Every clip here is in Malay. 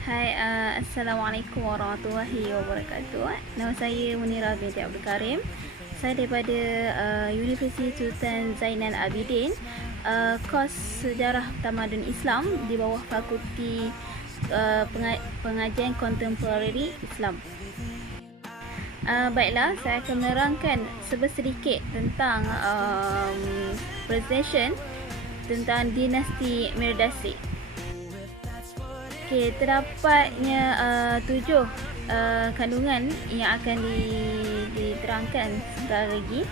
Hai, Assalamualaikum warahmatullahi wabarakatuh. Nama saya Munirah binti Abdul Karim. Saya daripada Universiti Sultan Zainal Abidin, kos Sejarah Tamadun Islam di bawah Fakulti Pengajian Kontemporari Islam. Baiklah, saya akan menerangkan sedikit tentang presentation tentang dinasti Mirdasik. Okey, terdapatnya 7 kandungan yang akan diterangkan sebentar lagi,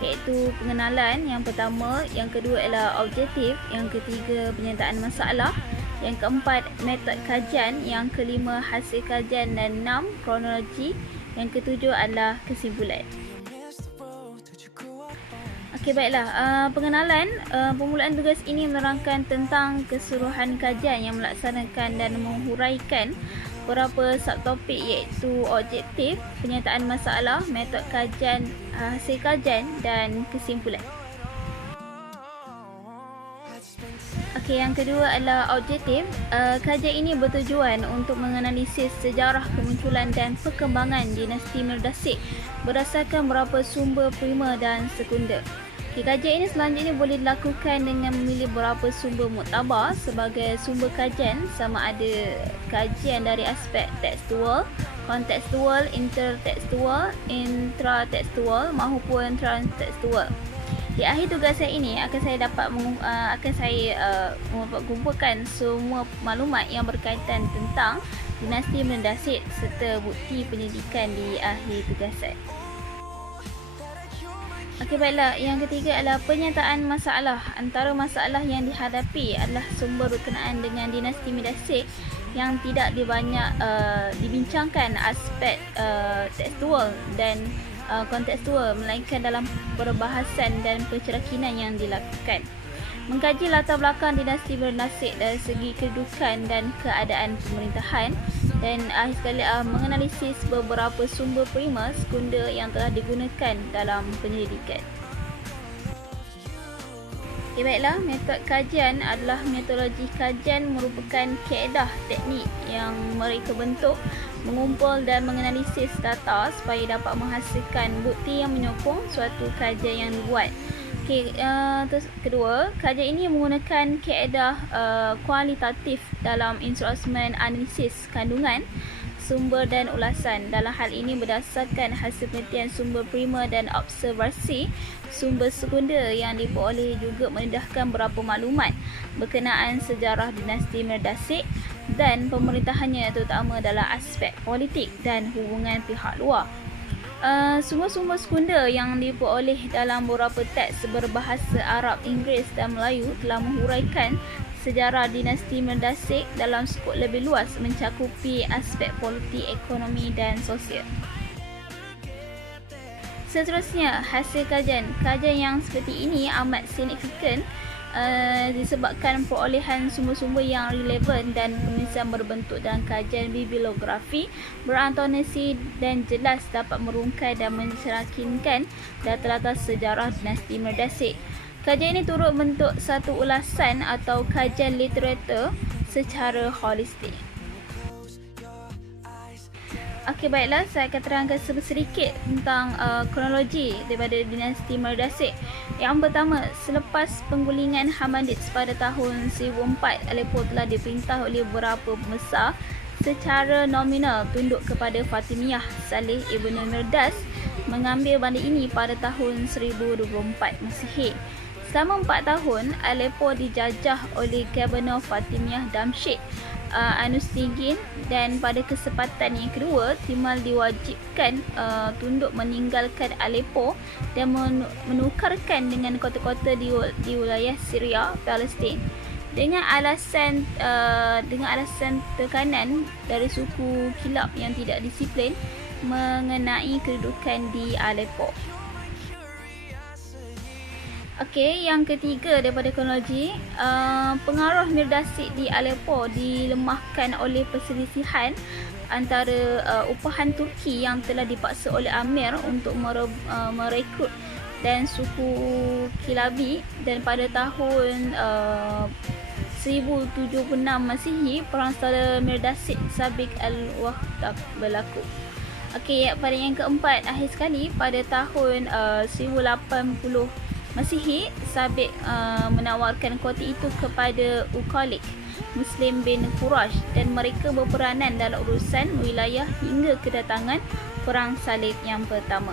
iaitu pengenalan yang pertama, yang kedua adalah objektif, yang ketiga penyertaan masalah, yang keempat metod kajian, yang kelima hasil kajian, dan 6 kronologi, yang ketujuh adalah kesimpulan. Okey, baiklah. Pengenalan, permulaan tugas ini menerangkan tentang keseluruhan kajian yang melaksanakan dan menghuraikan beberapa subtopik, iaitu objektif, penyertaan masalah, metod kajian, hasil kajian, dan kesimpulan. Okey, yang kedua adalah objektif. Kajian ini bertujuan untuk menganalisis sejarah kemunculan dan perkembangan dinasti Mirdasik berdasarkan beberapa sumber primer dan sekunder. Okay, kajian ini selanjutnya boleh dilakukan dengan memilih beberapa sumber muktabar sebagai sumber kajian, sama ada kajian dari aspek tekstual, kontekstual, intertekstual, intratekstual maupun transtekstual. Di akhir tugas saya ini akan saya kumpulkan semua maklumat yang berkaitan tentang dinasti Mirdasik serta bukti penyelidikan di akhir tugas saya. Okey, baiklah. Yang ketiga adalah penyataan masalah. Antara masalah yang dihadapi adalah sumber berkenaan dengan dinasti Mirdasik yang tidak dibincangkan aspek tekstual dan kontekstual, melainkan dalam perbahasan dan pencerkinan yang dilakukan. Mengkaji latar belakang dinasti Mirdasik dari segi kedudukan dan keadaan pemerintahan, dan akhir sekali menganalisis beberapa sumber primer sekunder yang telah digunakan dalam penyelidikan. Okay, baiklah. Metod kajian adalah metodologi kajian, merupakan kaedah teknik yang mereka bentuk mengumpul dan menganalisis data supaya dapat menghasilkan bukti yang menyokong suatu kajian yang dibuat. Okay, terus kedua, kajian ini menggunakan kaedah kualitatif dalam instrumen analisis kandungan, sumber dan ulasan. Dalam hal ini berdasarkan hasil penelitian sumber primer dan observasi sumber sekunder yang diperoleh, juga mendedahkan beberapa maklumat berkenaan sejarah dinasti Mirdasik dan pemerintahannya, terutama dalam aspek politik dan hubungan pihak luar. Sumber-sumber sekunder yang diperoleh dalam beberapa teks berbahasa Arab, Inggeris dan Melayu telah menghuraikan sejarah dinasti Mirdasik dalam skop lebih luas, mencakupi aspek politik, ekonomi dan sosial. Seterusnya, hasil kajian. Kajian yang seperti ini amat signifikan disebabkan perolehan sumber-sumber yang relevan dan penulisan berbentuk dalam kajian bibliografi berantonasi dan jelas dapat merungkai dan mencerkinkan data-data sejarah dinasti Mirdasik. Kajian ini turut bentuk satu ulasan atau kajian literatur secara holistik. Okey, baiklah. Saya akan terangkan sedikit tentang kronologi daripada dinasti Mirdasik. Yang pertama, selepas penggulingan Hamadids pada tahun 1004, Aleppo telah diperintah oleh beberapa pembesar secara nominal tunduk kepada Fatimiyah. Saleh Ibn Mirdas mengambil bandar ini pada tahun 1024 Masihi. Selama 4 tahun, Aleppo dijajah oleh Gubernur Fatimiyah Damsyik Anustigin, dan pada kesempatan yang kedua, Timur diwajibkan tunduk meninggalkan Aleppo dan menukarkan dengan kota-kota di wilayah Syria, Palestin, dengan alasan tekanan dari suku Kilab yang tidak disiplin mengenai kedudukan di Aleppo. Okey, yang ketiga daripada kronologi, pengaruh Mirdasik di Aleppo dilemahkan oleh perselisihan antara upahan Turki yang telah dipaksa oleh Amir untuk merekrut dan suku Kilabi, dan pada tahun 1076 Masihi, Perang Saudara Mirdasit Sabiq Al-Wahtab berlaku. Okey, pada yang keempat, akhir sekali pada tahun 1080 Masihi, Sabiq menawarkan kuarti itu kepada Uqalik, Muslim bin Quraisy, dan mereka berperanan dalam urusan wilayah hingga kedatangan Perang Salib yang pertama.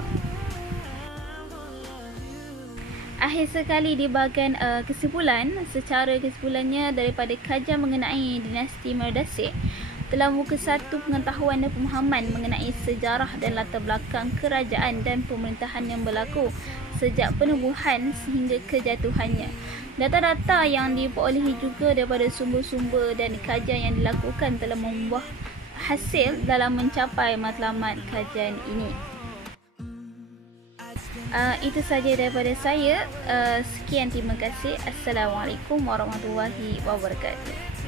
Akhir sekali di bahagian kesimpulan, secara kesimpulannya daripada kajian mengenai dinasti Mirdasit, telah membuka satu pengetahuan dan pemahaman mengenai sejarah dan latar belakang kerajaan dan pemerintahan yang berlaku sejak penubuhan sehingga kejatuhannya. Data-data yang diperolehi juga daripada sumber-sumber dan kajian yang dilakukan telah membuah hasil dalam mencapai matlamat kajian ini. Itu saja daripada saya. Sekian, terima kasih. Assalamualaikum warahmatullahi wabarakatuh.